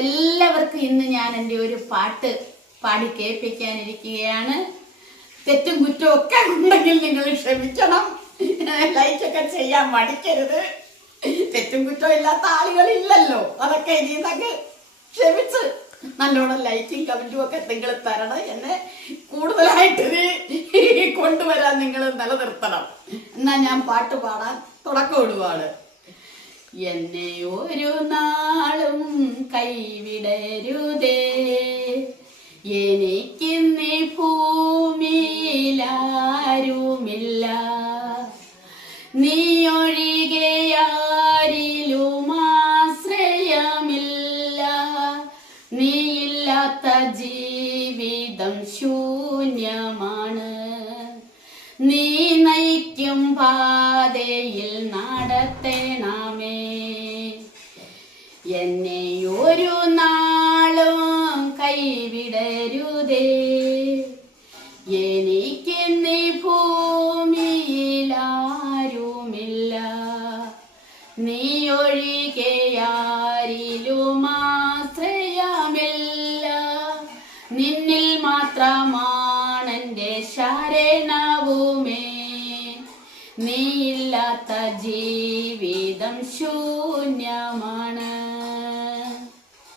എല്ലാവർക്കും ഇന്ന് ഞാൻ എൻ്റെ ഒരു പാട്ട് പാടി കേൾപ്പിക്കാനിരിക്കുകയാണ്. തെറ്റും കുറ്റവും ഒക്കെ ഉണ്ടെങ്കിൽ നിങ്ങൾ ക്ഷമിക്കണം. ലൈക്കൊക്കെ ചെയ്യാൻ മടിക്കരുത്. തെറ്റും കുറ്റവും ഇല്ലാത്ത ആളുകളില്ലല്ലോ. അതൊക്കെ ഇനി നിന്നൊക്കെ ക്ഷമിച്ച് നല്ലോണം ലൈക്കും കമന്റും ഒക്കെ നിങ്ങൾ തരണം. എന്നെ കൂടുതലായിട്ട് കൊണ്ടുവരാൻ നിങ്ങൾ നിലനിർത്തണം. എന്നാ ഞാൻ പാട്ട് പാടാൻ തുടക്കം ഇടുവാണ്. എന്നെ ഒരു നാളും കൈവിടരുതേ, എനിക്കിന്ന് ഭൂമിയിലാരുമില്ല, നീയൊഴികെ ആരിലും ആശ്രയമില്ല, നീയില്ലാത്ത ജീവിതം ശൂന്യമാണ്, നീ നയിക്കും പാതയിൽ നടത്തണമേ. എന്നെ ഒരു നാളും കൈവിടരുതേ, എനിക്കിന്ന് ഭൂമിയിലാരുമില്ല, നീ ഒഴികെ ആരിലും ആശ്രയമില്ല, നിന്നിൽ മാത്രമാണെൻ്റെ ശരണവുമേ, നീയില്ലാത്ത ജീവിതം ശൂന്യമാണ്.